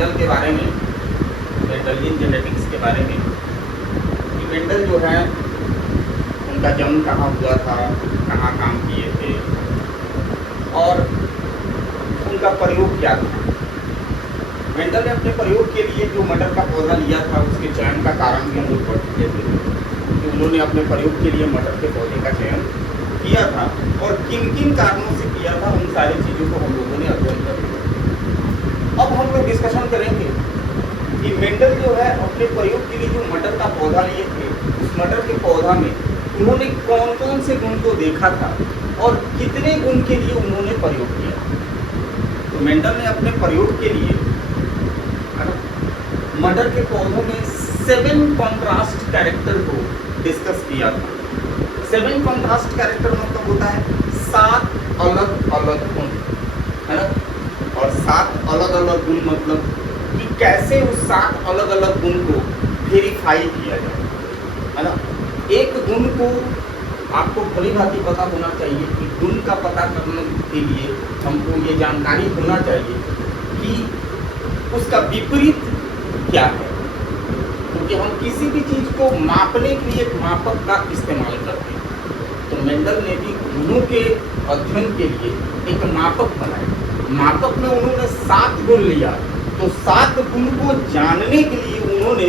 Mendel के बारे में, मेंडलियन जेनेटिक्स के बारे में, कि मेंडल जो है उनका जन्म कहाँ हुआ था, कहाँ काम किए थे और उनका प्रयोग क्या था। मेंडल ने अपने प्रयोग के लिए जो मटर का पौधा लिया था उसके चयन का कारण भी हम लोग पढ़ चुके थे कि उन्होंने अपने प्रयोग के लिए मटर के पौधे का चयन किया था और किन किन कारणों से किया था, उन सारी चीज़ों को हम लोगों ने अध्ययन कर लिया। अब हम लोग डिस्कशन करेंगे कि मेंडल जो है अपने प्रयोग के लिए जो मटर का पौधा लिए थे, उस मटर के पौधा में उन्होंने कौन कौन से गुण को देखा था और कितने गुण के लिए उन्होंने प्रयोग किया। तो मेंडल ने अपने प्रयोग के लिए मटर के पौधों में 7 कॉन्ट्रास्ट कैरेक्टर को डिस्कस किया था। 7 कॉन्ट्रास्ट कैरेक्टर मतलब होता है 7 अलग अलग गुण, है ना। और 7 अलग अलग गुण मतलब कि कैसे उस 7 अलग अलग गुण को वेरीफाई किया जाए, है ना। एक गुण को आपको भली भांति पता होना चाहिए कि गुण का पता करने के लिए हमको ये जानकारी होना चाहिए कि उसका विपरीत क्या है, क्योंकि हम किसी भी चीज़ को मापने के लिए एक मापक का इस्तेमाल करते हैं। तो मेंडल ने भी गुणों के अध्ययन के लिए एक मापक बनाया। मापक में उन्होंने 7 गुण लिया, तो 7 गुण को जानने के लिए उन्होंने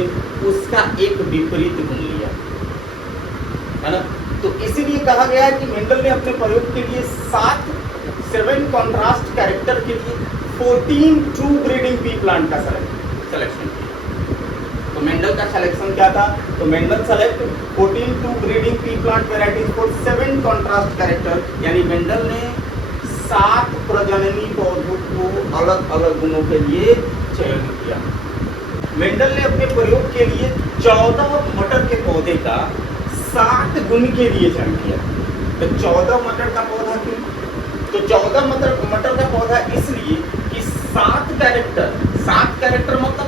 उसका एक विपरीत गुण लिया, है ना। तो इसीलिए कहा गया है कि मेंडल ने अपने प्रयोग के लिए 7 कॉन्ट्रास्ट कैरेक्टर के लिए 14 ट्रू ब्रीडिंग पी प्लांट का सिलेक्शन किया। तो मेंडल का सिलेक्शन क्या था, तो Mendel select 14 true breeding P plant varieties for 7 contrast character, यानी मेंडल ने 7 प्रजननी पौधों को अलग अलग गुणों के लिए चयन किया। मेंडल ने अपने प्रयोग के लिए 14 मटर के पौधे का 7 गुण के लिए चयन किया। तो 14 मटर का पौधा क्यों, तो 14 मटर का पौधा इसलिए कि 7 कैरेक्टर मतलब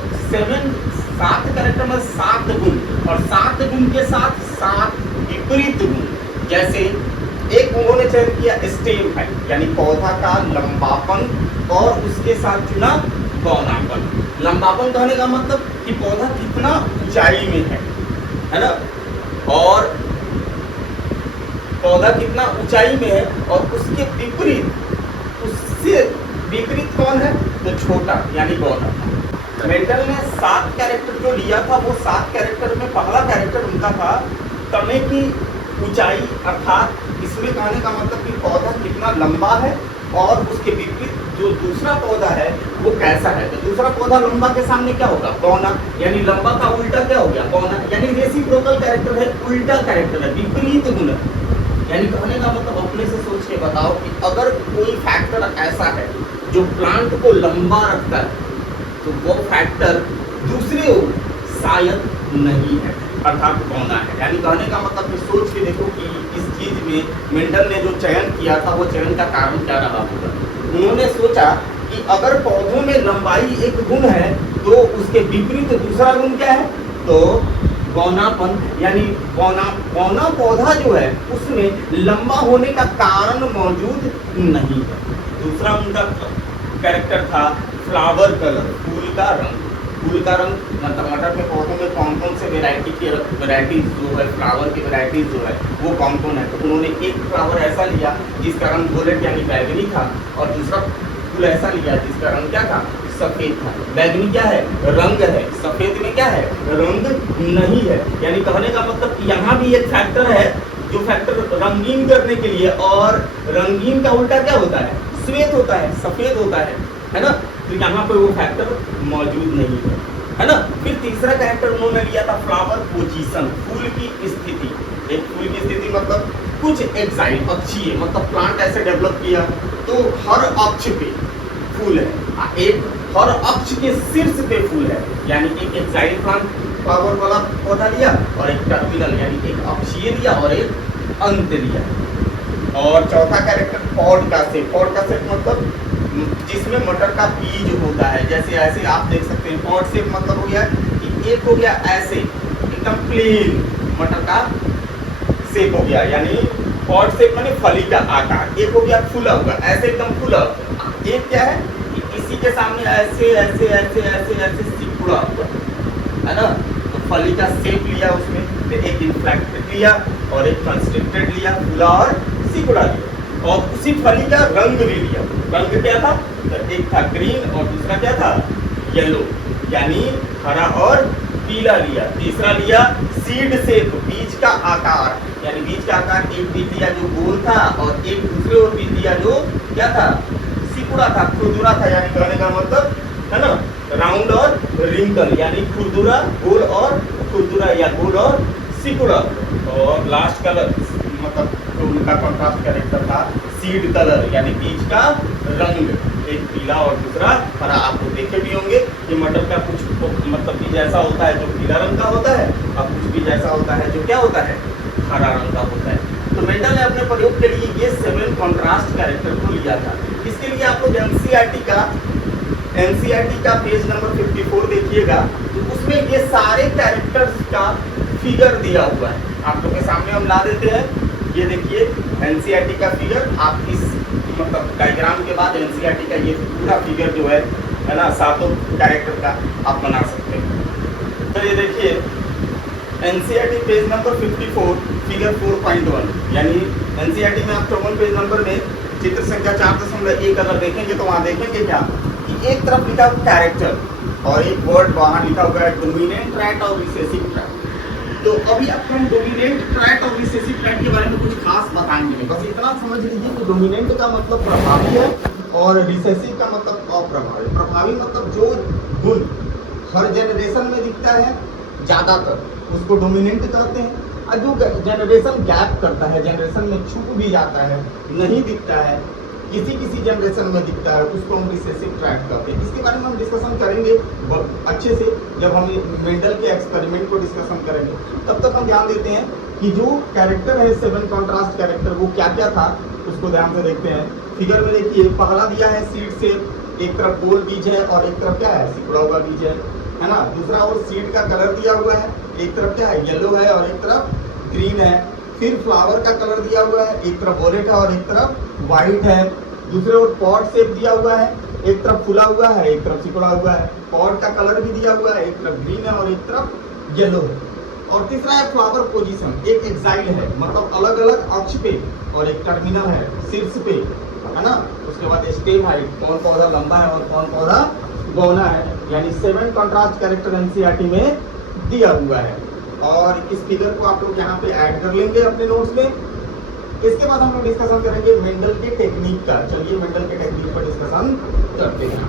7 कैरेक्टर में 7 गुण और 7 गुण के साथ 7 विपरीत गुण। जैसे एक उन्होंने चयन किया स्टेम हाइट, यानी पौधा का लंबापन और उसके साथ चुना बौनापन। लंबापन कहने का मतलब कि पौधा कितना ऊंचाई में है ना, और पौधा कितना ऊंचाई में है और उसके विपरीत, उससे विपरीत कौन है, तो छोटा यानी बौना। मेंडल ने 7 कैरेक्टर जो लिया था वो 7 कैरेक्टर में पहला कैरेक्टर उनका था तने की ऊंचाई, अर्थात इसमें कहने का मतलब कि पौधा कितना लंबा है और उसके विपरीत जो दूसरा पौधा है वो कैसा है। तो दूसरा पौधा लंबा के सामने क्या होगा, बौना, यानी लंबा का उल्टा क्या हो गया, बौना, यानी रेसिप्रोकल कैरेक्टर है, उल्टा कैरेक्टर है, विपरीत गुण है। यानी कहने का मतलब अपने से सोच के बताओ कि अगर कोई फैक्टर ऐसा है जो प्लांट को लंबा रखता है तो वो फैक्टर दूसरे ओर शायद नहीं है, अर्थात बौना है। यानी कहने का मतलब कि सोच के देखो कि इस चीज में मेंडल ने जो चयन किया था वो चयन का कारण क्या रहा होगा। उन्होंने सोचा कि अगर पौधों में लंबाई एक गुण है तो उसके विपरीत दूसरा गुण क्या है, तो बौनापन, यानी बौना पौधा जो है उसमें लंबा होने का कारण मौजूद नहीं है। दूसरा उनका कैरेक्टर था फ्लावर कलर, फूल का रंग। फूल का रंग मतलब मटर के पौधों में कौन कौन से वेराइटीज जो है, फ्लावर की वेराइटीज जो है वो कौन कौन है। तो उन्होंने एक फ्लावर ऐसा लिया जिसका रंग वोलेट यानी बैगनी था और दूसरा फूल ऐसा लिया जिसका रंग क्या था, सफेद था। बैगनी क्या है, रंग है, सफेद में क्या है, रंग नहीं है। यानी कहने का मतलब यहाँ भी एक फैक्टर है जो फैक्टर रंगीन करने के लिए, और रंगीन का उल्टा क्या होता है, श्वेत होता है, सफेद होता है ना। तो यहाँ पे वो फैक्टर मौजूद नहीं है ना। फिर तीसरा कैरेक्टर उन्होंने लिया था फ्लावर पोजीशन, फूल की स्थिति। एक फूल की स्थिति मतलब कुछ एक्साइड अक्षीय, मतलब प्लांट ऐसे डेवलप किया तो हर अक्ष पे फूल है, एक हर अक्ष के शीर्ष पे फूल है, यानी एक एक्साइड प्लांट फ्लावर वाला पौधा लिया और एक टर्मिनल यानी एक अक्षीय लिया और एक अंत लिया। और चौथा कैरेक्टर पॉड का शेप मतलब जिसमें मटर का बीज होता है। जैसे ऐसे आप देख सकते हैं, पॉड शेप मतलब हो गया कि एक हो गया ऐसे एकदम प्लेन मटर का शेप हो गया, यानी पॉड शेप माने फली का आकार। एक हो गया फूला हुआ, ऐसे एकदम फूला। एक क्या है, इसी इसी के सामने ऐसे ऐसे ऐसे ऐसे ऐसे सिकुड़ा हुआ है ना, तो फली का शेप लिया उसमें, तो एक इन्फ्लेक्टेड लिया और एक कंस्ट्रिक्टेड लिया, फूला और सिकुड़ा लिया, और उसी फली का रंग भी लिया। रंग क्या था, तो एक था ग्रीन और दूसरा क्या था, येलो, यानी हरा और पीला लिया। तीसरा लिया सीड शेप, बीज का आकार, यानी बीज का आकार, एक बीज लिया जो गोल था और एक दूसरे और बीज लिया जो क्या था, सिकुड़ा था, खुरदुरा था, यानी कहने का मतलब है ना राउंड और रिंकल, यानी खुरदुरा, गोल और खुरदुरा, या गोल और सिकुड़ा। और लास्ट कलर मतलब जो उनका कॉन्ट्रास्ट कैरेक्टर था सीड कलर, यानी बीज का रंग, एक पीला और दूसरा हरा। आप लोग देखे भी होंगे कि मटर का कुछ मतलब बीज ऐसा होता है जो पीला रंग का होता है, और कुछ बीज ऐसा होता है जो क्या होता है, हरा रंग का होता है। तो मेंडल ने अपने प्रयोग के लिए ये 7 कॉन्ट्रास्ट कैरेक्टर को लिया था। इसके लिए आप लोग एनसीईआरटी का पेज नंबर 54 देखिएगा, तो उसमें ये सारे कैरेक्टर्स का फिगर दिया हुआ है। आप लोग के सामने हम ला देते हैं, ये देखिए एनसीईआरटी का फिगर। आप इस मतलब डायग्राम के बाद एनसीईआरटी का ये पूरा फिगर जो है ना, 7 कैरेक्टर का आप बना सकते हैं। तो ये देखिए एनसीईआरटी पेज नंबर 54 फिगर 4.1, यानी एनसीईआरटी में आप 54 पेज नंबर में चित्र संख्या 4.1 अगर देखेंगे तो वहाँ देखेंगे क्या कि एक तरफ लिखा हुआ कैरेक्टर और एक वर्ड वहाँ लिखा हुआ है डोमिनेंट ट्रैट और रिसेसिव ट्रैट। तो अभी आपको हम डोमिनेंट ट्रैट और रिसेसिव ट्रैट के बारे में कुछ खास बताएंगे। बस इतना समझ लीजिए कि डोमिनेंट का मतलब प्रभावी है और रिसेसिव का मतलब अप्रभावी। प्रभावी मतलब जो गुण हर जनरेशन में दिखता है ज़्यादातर, उसको डोमिनेंट कहते हैं। और जो जनरेशन गैप करता है, जनरेशन में छुप भी जाता है, नहीं दिखता है, किसी किसी जनरेशन में दिखता है, उसको हम रिसेसिव ट्रैट कहते हैं। इसके बारे में हम डिस्कशन करेंगे अच्छे से जब हम मेंडल के एक्सपेरिमेंट को डिस्कशन करेंगे। तब तक हम ध्यान देते हैं कि जो कैरेक्टर है 7 कॉन्ट्रास्ट कैरेक्टर, वो क्या क्या था उसको ध्यान से देखते हैं। फिगर में देखिए पहला दिया है सीड शेप, एक तरफ गोल बीज है और एक तरफ क्या है, सिकुड़ा हुआ बीज है ना। दूसरा और सीड का कलर दिया हुआ है, एक तरफ क्या है, येलो है और एक तरफ ग्रीन है। फिर फ्लावर का कलर दिया हुआ है, एक तरफ वॉलेट है और एक तरफ व्हाइट है। दूसरे ओर पॉट शेप दिया हुआ है, एक तरफ फुला हुआ है, एक तरफ सिकुड़ा हुआ है। पॉट का कलर भी दिया हुआ है, एक तरफ ग्रीन है और एक तरफ येलो है। और तीसरा है फ्लावर पोजीशन, एक एक्साइल है, मतलब अलग अलग अक्ष पे, और एक टर्मिनल है शीर्ष पे, है ना। उसके बाद स्टेम हाइट, कौन पौधा लंबा है और कौन पौधा बौना है, यानी 7 कॉन्ट्रास्ट कैरेक्टर एनसीईआरटी में दिया हुआ है। और इस फिगर को आप लोग यहाँ पे ऐड कर लेंगे अपने नोट्स में। इसके बाद हम लोग डिस्कशन करेंगे मेंडल के टेक्निक का। चलिए मेंडल के टेक्निक पर डिस्कशन करते हैं।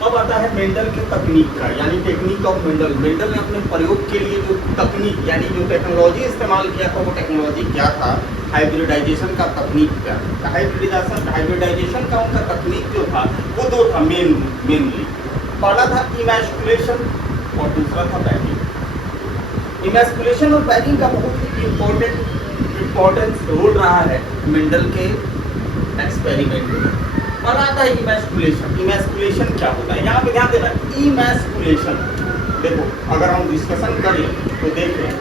अब आता है मेंडल के तकनीक का, यानी टेक्निक ऑफ मेंडल। मेंडल ने अपने प्रयोग के लिए जो तकनीक यानी जो टेक्नोलॉजी इस्तेमाल किया था, वो टेक्नोलॉजी क्या था, हाइब्रिडाइजेशन का तकनीक क्या था। हाइब्रिडाइजेशन का उनका तकनीक जो था वो 2 था मेनली। पहला था इमैस्कुलेशन और दूसरा था बैगिंग। इमैस्कुलेशन और बैगिंग का बहुत ही इम्पोर्टेंट रोल रहा है मेंडल के एक्सपेरिमेंट में। और आता है इमैस्कुलेशन। इमैस्कुलेशन क्या होता है, यहाँ पे ध्यान देना। इमैस्कुलेशन देखो, अगर हम डिस्कशन करें तो देख रहे हैं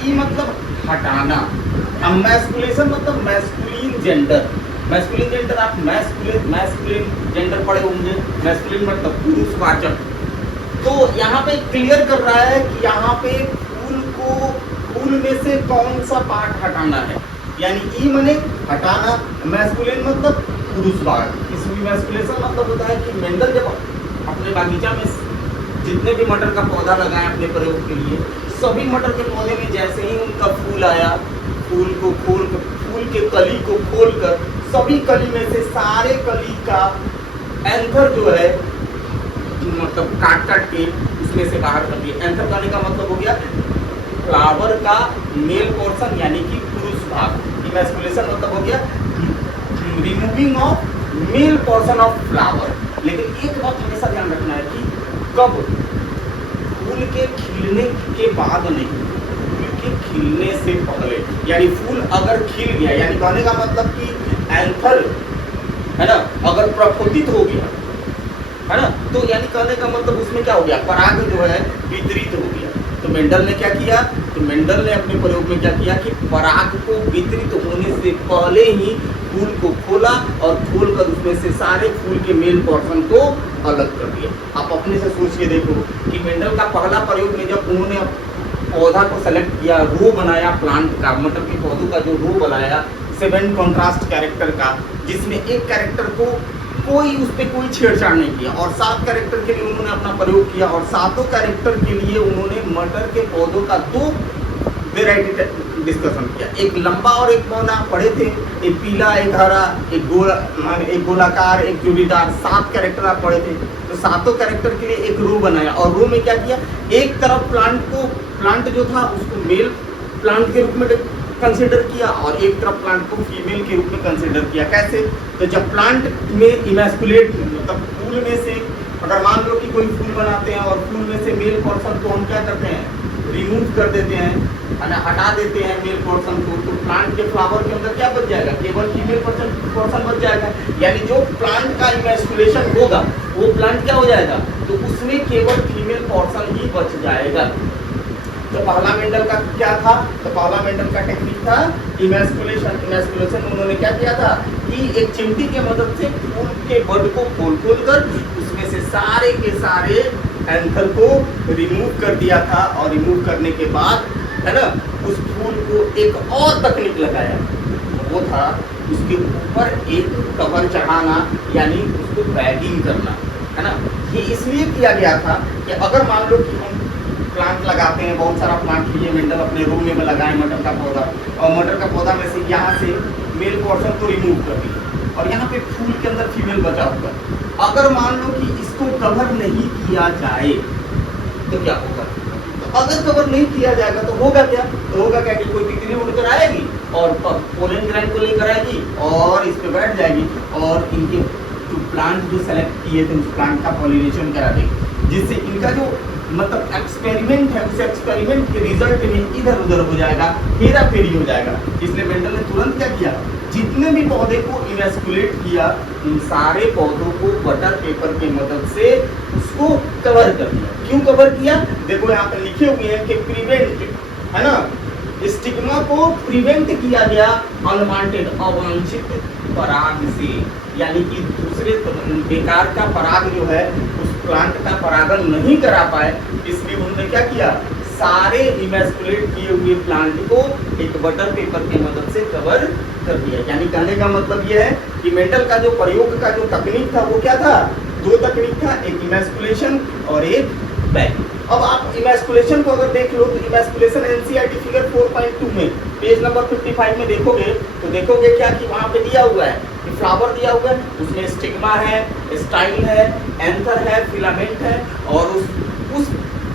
ई मतलब हटाना, मैस्कुलेशन मतलब मैस्कुलिन जेंडर। मैस्कुलिन जेंडर आप मैस्कुलिन जेंडर पढ़े होंगे। मैस्कुलिन मतलब पुरुषवाचक। तो यहाँ पे क्लियर कर रहा है कि यहाँ पे फूल में से कौन सा पार्ट हटाना है, यानी ई मने हटाना, मैस्कुलिन मतलब पुरुषवाचक। इसमें मैस्कुलेशन मतलब होता है कि मेंडल जब अपने बागीचा में जितने भी मटर का पौधा लगाए अपने प्रयोग के लिए, सभी मटर के पौधे में जैसे ही उनका फूल आया, फूल के कली को खोलकर सभी कली में से सारे कली का एंथर जो है मतलब काट के उसमें से बाहर कर दिया। एंथर करने का मतलब हो गया फ्लावर का मेल पोर्शन यानी कि पुरुष भाग। इमैस्कुलेशन मतलब हो गया removing of male portion of flower. लेकिन एक बात हमेशा ध्यान रखना है कि कब, फूल के खिलने के बाद नहीं, फूल के खिलने से पहले। यानी फूल अगर खिल गया, यानी कहने का मतलब कि एंथर है ना अगर प्रफुल्लित हो गया है ना, तो यानी कहने का मतलब उसमें क्या हो गया, पराग जो है वितरित हो गया। तो मेंडल ने क्या किया, तो मेंडल ने अपने प्रयोग में क्या किया कि पराग को वितरित होने से पहले ही फूल को खोला और खोलकर उसमें से सारे फूल के मेल पोर्शन को अलग कर दिया। आप अपने से सोच के देखो कि मेंडल का पहला प्रयोग में जब उन्होंने पौधा को सेलेक्ट किया, रो बनाया प्लांट का, मटर के पौधों का जो रो बनाया 7 कॉन्ट्रास्ट कैरेक्टर का, जिसमें एक कैरेक्टर को कोई उस पर कोई छेड़छाड़ नहीं किया और 7 कैरेक्टर के लिए उन्होंने अपना प्रयोग किया और 7 कैरेक्टर के लिए उन्होंने मटर के पौधों का 2 वेराइटी डिस्कशन किया। एक लंबा और एक पौधा पढ़े थे, एक पीला, एक हरा, एक गोलाकार, एक जोड़ीदार, 7 कैरेक्टर आप पढ़े थे। तो 7 कैरेक्टर के लिए एक रो बनाया और रो में क्या किया, एक तरफ प्लांट जो था उसको मेल प्लांट के रूप में कंसिडर किया और एक तरफ प्लांट को फीमेल के रूप में कंसिडर किया। कैसे? तो जब प्लांट में इमैस्कुलेट मतलब फूल में से अगर मान लो कि कोई फूल बनाते हैं और फूल में से मेल पोर्शन को हम क्या करते हैं, रिमूव कर देते हैं, हटा देते हैं मेल पोर्शन को, तो प्लांट के फ्लावर के अंदर क्या बच जाएगा, केवल फीमेल पोर्शन बच जाएगा। यानी जो प्लांट का इमैस्कुलेशन होगा वो प्लांट क्या हो जाएगा, तो उसमें केवल फीमेल पोर्शन ही बच जाएगा। तो पहला मेंडल का क्या था, तो पहला मेंडल का टेक्निक था इमैस्कुलेशन। उन्होंने क्या किया था कि एक चिमटी के मदद से फूल के बड को खोल कर उसमें से सारे के सारे एंथर को रिमूव कर दिया था और रिमूव करने के बाद है ना उस फूल को एक और तकनीक लगाया, वो था उसके ऊपर एक कवर चढ़ाना, यानी उसको बैगिंग करना, है ना। ये इसलिए किया गया था कि अगर मान लो कि हम प्लांट लगाते हैं, बहुत सारा प्लांट लिए मेंडल अपने रूम में लगाए मटर का पौधा, और मटर का पौधा में से यहाँ से मेल पोर्शन को रिमूव कर दिया और यहाँ पे फूल के अंदर फीमेल बचा हुआ। अगर मान लो कि इसको कवर नहीं किया जाए तो क्या होगा, तो अगर कवर नहीं किया जाएगा तो होगा क्या, तो होगा क्या कि कोई तितली उड़कर आएगी और पोलन ग्रैंड को लेकर आएगी और इस पे बैठ जाएगी और इनके जो प्लांट जो सेलेक्ट किए थे उस प्लांट का पॉलिनेशन करा देगी, जिससे इनका जो मतलब एक्सपेरिमेंट है उस एक्सपेरिमेंट के रिजल्ट में इधर उधर हो जाएगा, हेरा फेरी हो जाएगा। इसलिए मेंडल ने तुरंत क्या किया, जितने भी पौधे को इमैस्कुलेट किया उन सारे पौधों को बटर पेपर की मदद से उसको कवर कर दिया। क्यों कवर किया, देखो यहाँ पे लिखे हुए हैं कि प्रिवेंट, है ना, स्टिग्मा को प्रिवेंट किया गया अनवांटेड अवांछित पराग से, यानी कि दूसरे बेकार का पराग जो है उस प्लांट का परागण नहीं करा पाए, इसलिए उन्होंने क्या किया, सारे इमैस्कुलेट किए हुए प्लांट को एक बटर पेपर की मदद से कवर कर दिया। यानी कहने का मतलब यह है कि मेंडल का जो प्रयोग का जो तकनीक था वो क्या था, 2 तकनीक था, एक इमैस्कुलेशन और एक बैगिंग। अब आप इमैस्कुलेशन को अगर देख लो तो इमैस्कुलेशन एनसीईआरटी फिगर 4.2 में पेज नंबर 55 में देखोगे तो देखोगे क्या कि वहाँ पे दिया हुआ है कि फ्लावर दिया हुआ है, उसमें स्टिग्मा है, स्टाइल है, एंथर है, फिलामेंट है, और उस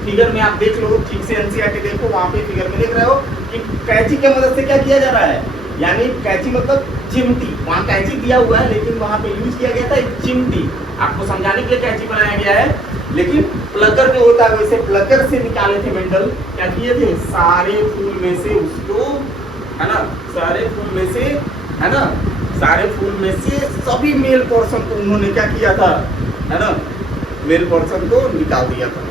फिगर में आप देख लो, ठीक से एनसीईआरटी देखो, वहाँ पे फिगर में देख रहे हो कि कैंची के मदद से क्या किया जा रहा है, यानी कैंची मतलब चिमटी, वहाँ कैंची दिया हुआ है लेकिन वहाँ पे यूज किया गया था एक चिमटी, आपको समझाने के लिए कैंची बनाया गया है। लेकिन प्लकर जो होता है वैसे प्लकर से निकाले थे मेंडल, क्या किए थे, सारे फूल में से उसको, है ना, सारे फूल में से, है ना, सारे फूल में से सभी मेल पोर्शन को उन्होंने क्या किया था, है ना, मेल पोर्शन को निकाल दिया था।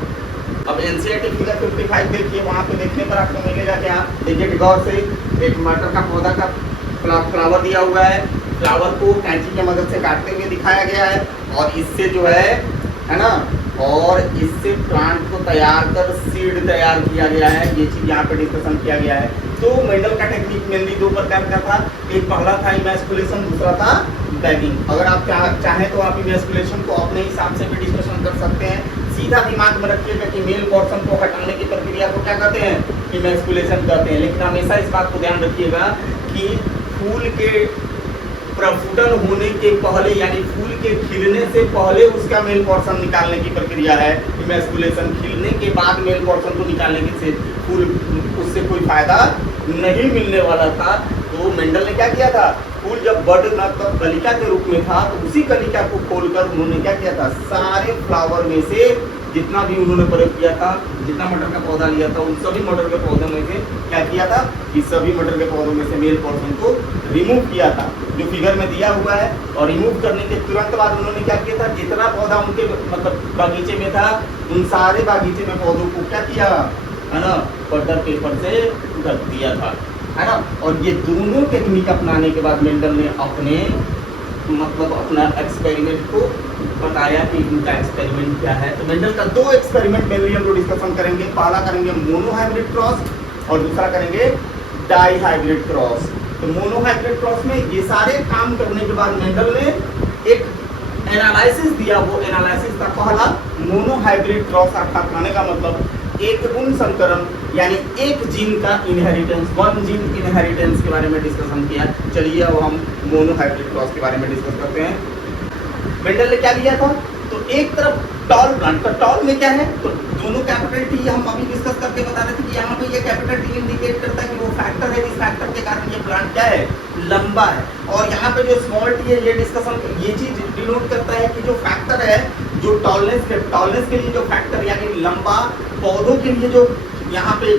अब एनसीईआरटी फिगर 55 देखिए, वहाँ पे देखने पर आपको मिलेगा क्या, देखिए गौर से, एक मटर का पौधा का फ्लावर दिया हुआ है, फ्लावर को कैंची की मदद से काटते हुए दिखाया गया है और इससे जो है ना, और इससे प्लांट को तैयार कर सीड तैयार किया गया है, ये चीज़ यहाँ पे डिस्कशन किया गया है। तो मेंडल का टेक्निक मेनली 2 प्रकार का था, एक पहला था इमैस्कुलेशन, दूसरा था बैगिंग। अगर आप चाहें तो आप इमैस्कुलेशन को अपने हिसाब से भी डिस्कशन कर सकते हैं, सीधा दिमाग में रखिएगा कि मेल पोर्शन को हटाने की प्रक्रिया को क्या कहते हैं, इमैस्कुलेशन कहते हैं। लेकिन हमेशा इस बात को ध्यान रखिएगा कि फूल के प्रफुटन होने के पहले, यानी फूल के खिलने से पहले उसका मेल पोर्शन निकालने की प्रक्रिया है इमैस्कुलेशन। खिलने के बाद मेल पोर्शन को निकालने से फूल उससे कोई फायदा नहीं मिलने वाला था। तो मेंडल ने क्या किया था, फूल जब बड मतलब कलिका के रूप में था तो उसी कलिका को खोलकर उन्होंने क्या किया था, सारे फ्लावर में से जितना भी उन्होंने प्रयोग किया था, जितना मटर का पौधा लिया था, उन सभी मटर के पौधों में से क्या किया था कि सभी मटर के पौधों में से मेल पोर्शन को रिमूव किया था, जो फिगर में दिया हुआ है। और रिमूव करने के तुरंत बाद उन्होंने क्या किया था, जितना पौधा उनके मतलब बागीचे में था उन सारे बागीचे में पौधों को क्या किया, है ना, बटर पेपर से ढक दिया था। है ना। और ये दोनों टेक्निक अपनाने के बाद मेंडल ने अपने अपना एक्सपेरिमेंट को बताया कि इनका एक्सपेरिमेंट क्या है। तो मेंडल का 2 एक्सपेरिमेंट मेनली हम लोग डिस्कशन करेंगे। पहला करेंगे मोनोहाइब्रिड क्रॉस और दूसरा करेंगे डाई हाइब्रिड क्रॉस। तो मोनोहाइब्रिड क्रॉस में ये सारे काम करने के बाद मेंडल ने एक एनालिसिस दिया। वो एनालिसिस का पहला मोनोहाइब्रिड क्रॉस अर्थात कहने का मतलब एक गुण संकरण यानी एक जीन का इनहेरिटेंस, 1 जीन इनहेरिटेंस के बारे में डिस्कशन किया। चलिए अब हम मोनोहाइब्रिड क्रॉस के बारे में डिस्कस करते हैं। मेंडल ने क्या लिया था, तो एक तरफ टॉल प्लांट का, टॉल में क्या है, तो दोनों कैपिटल टी हम अभी डिस्कस करके बता रहे थे कि यहाँ पे ये कैपिटल टी इंडिकेट करता है कि वो फैक्टर है, जिस फैक्टर के कारण ये प्लांट क्या है, लंबा है। और यहाँ पे जो स्मॉल टी है ये डिस्कशन ये चीज डिनोट करता है कि जो फैक्टर है, जो टॉलनेस के लिए जो फैक्टर यानी लंबा पौधों के लिए जो यहाँ पे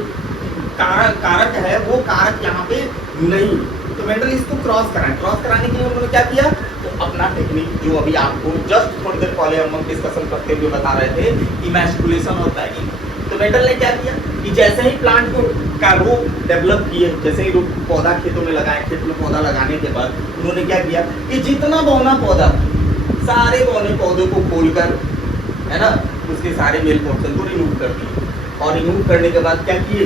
कारक है वो कारक यहाँ पे नहीं। तो मेंडल इसको क्रॉस कराने के लिए उन्होंने क्या किया, तो अपना टेक्निक जो अभी आपको जस्ट थोड़ी देर पहले हम डिस्कशन करते हुए बता रहे थे, इमैस्कुलेशन और टैगिंग। तो मेंडल ने क्या किया कि जैसे ही प्लांट को का रूप डेवलप किए, जैसे ही रूप पौधा खेतों में लगाए, खेत में पौधा लगाने के बाद उन्होंने क्या किया कि जितना बौना पौधा, सारे बौने पौधों को खोलकर, है ना, उसके सारे मेल पोर्शन को रिमूव कर दिए। और रिमूव करने के बाद क्या किए,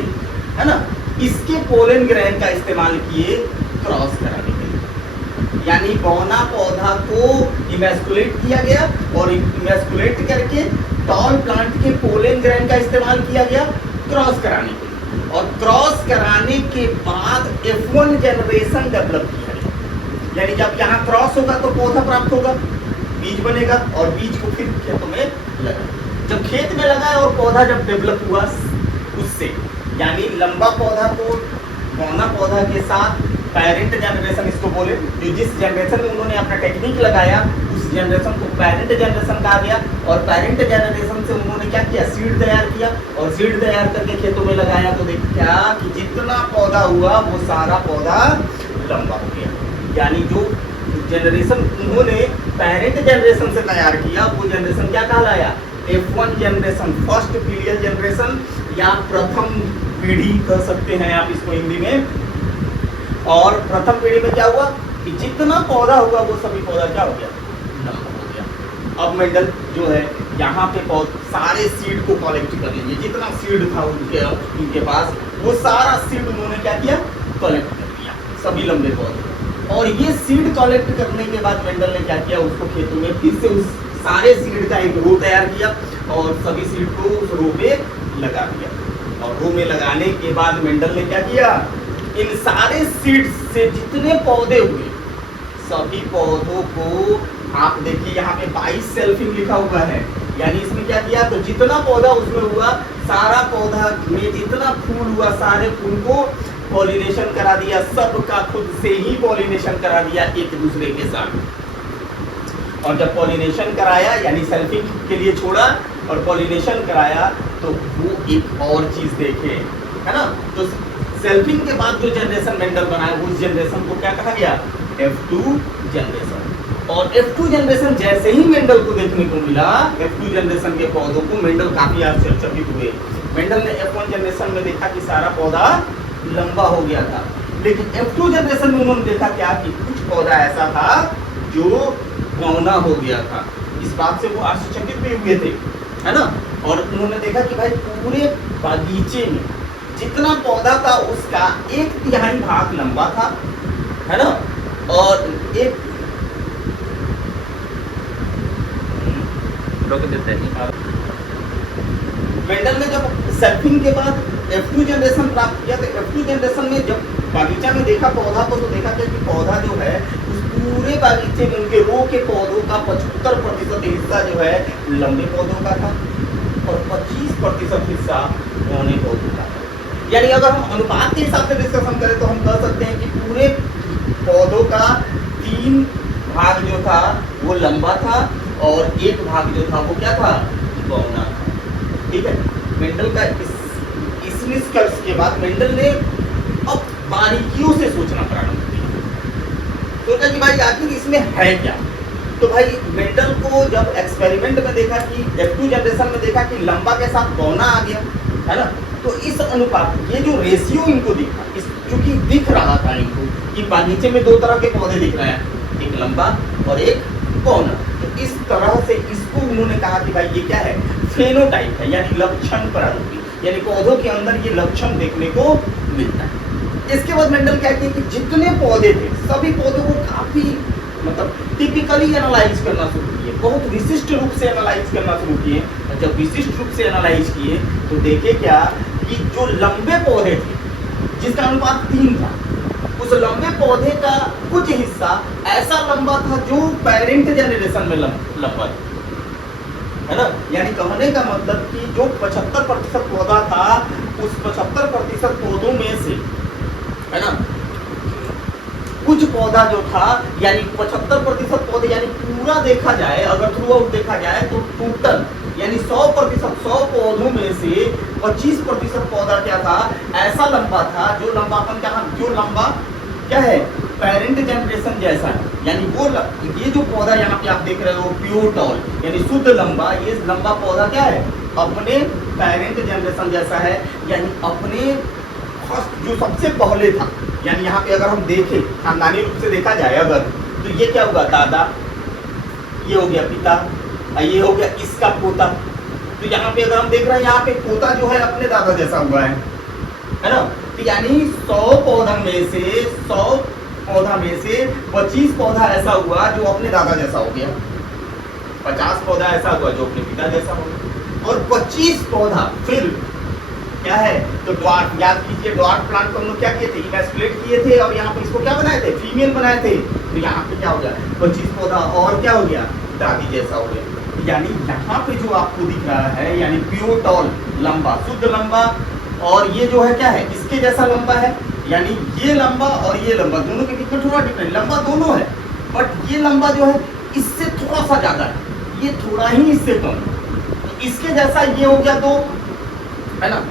है ना, इसके पोलन ग्रैंड का इस्तेमाल किए क्रॉस कराने के लिए। यानी बौना पौधा को इमैस्कुलेट किया गया और इमैस्कुलेट करके टॉल प्लांट के पोलन ग्रैंड का इस्तेमाल किया गया क्रॉस कराने के लिए। और क्रॉस कराने के बाद F1 जनरेशन डेवलप किया गया। यानी जब यहाँ क्रॉस होगा तो पौधा प्राप्त होगा, बीज बनेगा और बीज को फिर खेतों में लगा। जब खेत में लगा और पौधा जब डेवलप हुआ उससे, यानी लंबा पौधा को बौना पौधा के साथ पेरेंट जनरेशन इसको बोले, जो जिस जनरेशन में उन्होंने अपना टेक्निक लगाया उस जनरेशन को पेरेंट जनरेशन कहा गया। और पेरेंट जनरेशन से उन्होंने क्या किया, सीड तैयार किया और सीड तैयार करके खेतों में लगाया। तो देखा कि जितना पौधा हुआ वो सारा पौधा लंबा हो गया। यानी जो जनरेशन उन्होंने पेरेंट जनरेशन से तैयार किया वो जनरेशन क्या कहलाया, F1 generation, first period generation या प्रथम पीढ़ी कह सकते हैं आप इसको हिंदी में। और प्रथम पीढ़ी में क्या हुआ कि जितना पौधा हुआ वो सभी पौधा क्या हो गया, लंबा हो गया। अब मेंडल जो है यहाँ पे सारे सीड को कलेक्ट कर लीजिए, जितना सीड था उनके पास वो सारा सीड उन्होंने क्या किया, कलेक्ट कर लिया, सभी लंबे पौधे। और ये सीड कलेक्ट करने के बाद मेंडल ने क्या किया, उसको खेतों में फिर से उस सारे सीड का एक रो तैयार किया और सभी सीड को उस रो में लगा दिया। और रो में लगाने के बाद मेंडल ने क्या किया, इन सारे सीड्स से जितने पौधे हुए सभी पौधों को, आप देखिए यहाँ पे 22 सेल्फिंग लिखा हुआ है, यानी इसमें क्या किया, तो जितना पौधा उसमें हुआ सारा पौधा में जितना फूल हुआ सारे फूल को पॉलिनेशन करा दिया, सबका खुद से ही पॉलिनेशन करा दिया एक दूसरे के साथ। और जब पॉलिनेशन कराया यानी सेल्फिंग के लिए छोड़ा और पॉलिनेशन कराया तो वो एक और चीज देखे, है ना। तो सेल्फिंग के बाद जो जनरेशन मेंडल बनाया उस जनरेशन को क्या कहा गया, F2 जनरेशन। और F2 जनरेशन जैसे ही मेंडल को देखने को मिला, F2 जनरेशन के पौधों को मेंडल काफी आश्चर्यचकित हुए। मेंडल ने F1 जनरेशन में देखा कि सारा पौधा लंबा हो गया था, लेकिन F2 जनरेशन में उन्होंने देखा क्या कि कुछ पौधा ऐसा था जो बौना हो गया था। इस बात से वो आश्चर्यचकित भी हुए थे, है ना। और उन्होंने देखा कि भाई पूरे बागीचे में जितना पौधा था उसका 1/3 भाग लंबा था, है ना। और एक रोक देते हैं। मेंडल ने जब सेल्फिंग के बाद F2 जनरेशन प्राप्त किया तो F2 जनरेशन में जब बागीचा में देखा पौधा को, तो देखा कि पौधा जो है उस पूरे बागीचे में उनके रो के पौधों का 75% हिस्सा जो है लंबे पौधों का था और 25% हिस्सा बौने पौधों का था। यानी अगर हम अनुपात के हिसाब से डिस्कशन करें तो हम कह सकते हैं कि पूरे पौधों का 3 भाग जो था वो लंबा था और 1 भाग जो था वो क्या था, बौना था। ठीक है। मेंडल का इस निष्कर्ष के बाद मेंडल ने अब बारीकियों से सोचना प्रारंभ किया, सोचा कि भाई आखिर इसमें है क्या। तो भाई मेंडल को जब एक्सपेरिमेंट में देखा कि F2 जनरेशन में देखा कि लंबा के साथ बौना आ गया, है ना, तो इस अनुपात ये जो रेशियो इनको दिखा, क्योंकि दिख रहा था इनको कि नीचे में दो तरह के पौधे दिख रहे हैं, एक लंबा और एक बौना। तो इस तरह से इसको उन्होंने कहा कि भाई ये क्या है, फेनोटाइप है, यानी लक्षण प्रारूपी, यानी पौधों के अंदर ये लक्षण देखने को मिलता है। इसके बाद मेंडल क्या किया कि जितने पौधे थे सभी पौधों को काफी मतलब टिपिकली एनालाइज करना शुरू किए, बहुत विशिष्ट रूप से एनालाइज करना शुरू किए। और जब विशिष्ट रूप से एनालाइज किए तो देखे क्या कि जो लंबे पौधे थे जिसका अनुपात 3 था, उस लंबे पौधे का कुछ हिस्सा ऐसा लंबा था जो पेरेंट जनरेशन में लंबा था, है ना। यानी कहने का मतलब कि जो 75% पौधा था, उस 75% पौधों में से, है ना, कुछ पौधा जो था यानी 75% पौधे, यानी पूरा देखा जाए, अगर थ्रू आउट देखा जाए तो टोटल यानी 100% 100 पौधों में से 25% पौधा क्या था, ऐसा लंबा था जो लंबापन जो लंबा क्या है, पेरेंट जनरेशन जैसा है। यानी वो ये जो पौधा यहाँ पे आप देख रहे हो प्योर टॉल यानी शुद्ध लंबा, ये लंबा पौधा क्या है, अपने पेरेंट जनरेशन जैसा है, यानी अपने फर्स्ट जो सबसे पहले था। यानी यहाँ पे अगर हम देखें खानदानी रूप से देखा जाए अगर, तो ये क्या हुआ, दादा, ये हो गया पिता, ये हो गया इसका पोता। तो यहाँ पे अगर हम देख रहे हैं, यहाँ पे पोता जो है अपने दादा जैसा हुआ है ना। तो यानी 100 पौधा में से 25 पौधा ऐसा हुआ जो अपने दादा जैसा हो गया, 50 पौधा ऐसा हुआ जो अपने पिता जैसा हो गया, और 25 पौधा फिर क्या है, तो ड्वार्फ, याद कीजिए ड्वार्फ प्लांट को हम लोग क्या किए थे, इवेस्कुलेट किए थे, और यहाँ पे इसको क्या बनाए थे, फीमेल बनाए थे। तो यहाँ पे क्या हो गया, 25 पौधा और क्या हो गया, दादी जैसा हो गया। यानी यहाँ पे जो आपको दिख रहा है यानी प्योर टॉल लंबा, शुद्ध लंबा, और ये जो है क्या है, इसके जैसा लंबा है। यानी ये लंबा और ये लंबा दोनों के बीच में थोड़ा डिफरेंट, लंबा दोनों है बट ये लंबा जो है इससे थोड़ा सा ज्यादा है, ये थोड़ा ही इससे कम। तो इसके जैसा ये हो गया 2, है ना,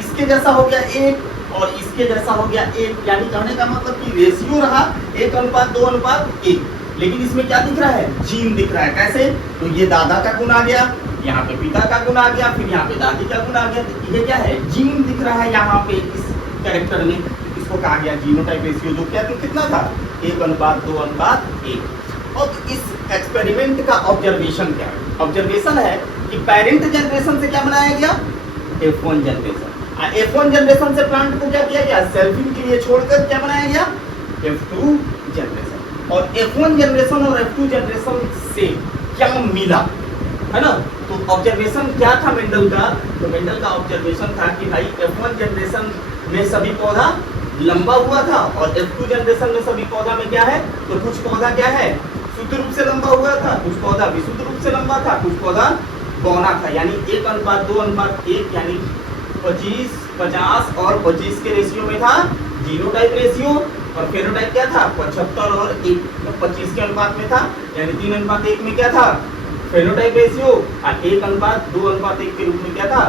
इसके जैसा हो गया 1 और इसके जैसा हो गया 1। यानी कहने का मतलब कि रेशियो रहा 1:2:1। लेकिन इसमें क्या दिख रहा है, जीन दिख रहा है। कैसे, तो ये दादा का गुण आ गया, यहाँ पे पिता का गुण आ गया, फिर यहाँ पे दादी का गुण आ गया। तो ये क्या है, जीन दिख रहा है यहाँ पे इस कैरेक्टर में, इसको कहा गया जीनोटाइप रेशियो, जो क्या कितना था, 1:2:1। अब इस एक्सपेरिमेंट का ऑब्जर्वेशन क्या है, ऑब्जर्वेशन है कि पेरेंट जनरेशन से क्या बनाया गया, F1 जनरेशन। F1 जनरेशन से प्लांट को क्या किया गया, सेल्फिंग के लिए छोड़कर क्या बनाया गया, F2 जनरेशन। और F1 जनरेशन और F2 जनरेशन से क्या मिला, है ना। तो ऑब्जर्वेशन क्या था मेंडल का, तो मेंडल का ऑब्जर्वेशन था कि भाई F1 जनरेशन में सभी पौधा लंबा हुआ था और F2 जनरेशन में सभी पौधा में क्या है, तो कुछ पौधा क्या है, शुद्ध रूप से लंबा हुआ था, कुछ पौधा विशुद्ध रूप से लंबा था, कुछ पौधा बौना था। यानी 1:2:1, यानी 25, 50 और 25 के रेशियो में था जीनोटाइप रेशियो, और फेनोटाइप क्या था, 75 और 1, 25 के अनुपात में था। यानी 3:1 में क्या था, फेनोटाइप रेशियो, और 1:2:1 के रूप में क्या था,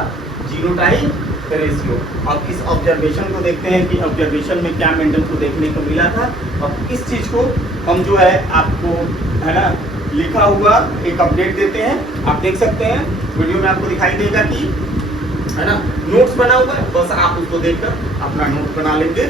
जीनोटाइप रेशियो। अब इस ऑब्जर्वेशन को देखते हैं कि ऑब्जर्वेशन में क्या मेंडल को देखने को मिला था। अब इस चीज को हम जो है आपको, है ना, लिखा हुआ एक अपडेट देते हैं। आप देख सकते हैं वीडियो में, आपको दिखाई देगा कि, है ना, नोट्स बना हुआ है, बस आप उसको देखकर अपना नोट बना लेंगे,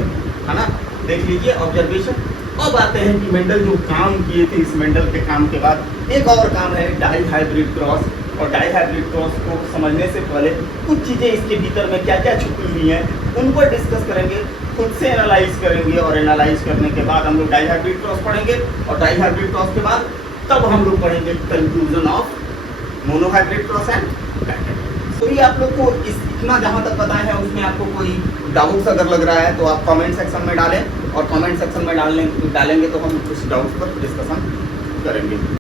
है ना। देख लीजिए ऑब्जर्वेशन। अब आते हैं कि मेंडल जो काम किए थे, इस मेंडल के काम के बाद एक और काम है डाई हाइब्रिड क्रॉस। और डाई हाइब्रिड क्रॉस को समझने से पहले कुछ चीज़ें इसके भीतर में क्या क्या छुपी हुई हैं उन पर डिस्कस करेंगे, खुद से एनालाइज करेंगे, और एनालाइज करने के बाद हम लोग डाई हाइब्रिड क्रॉस पढ़ेंगे, और डाई हाइब्रिड क्रॉस के बाद तब हम लोग पढ़ेंगे conclusion of monohybrid cross and dihybrid. तो ये आप लोग को इतना जहाँ तक पता है उसमें आपको कोई डाउट्स अगर लग रहा है तो आप कमेंट सेक्शन में डालें, और कमेंट सेक्शन में डालेंगे तो हम उस डाउट्स पर डिस्कशन करेंगे।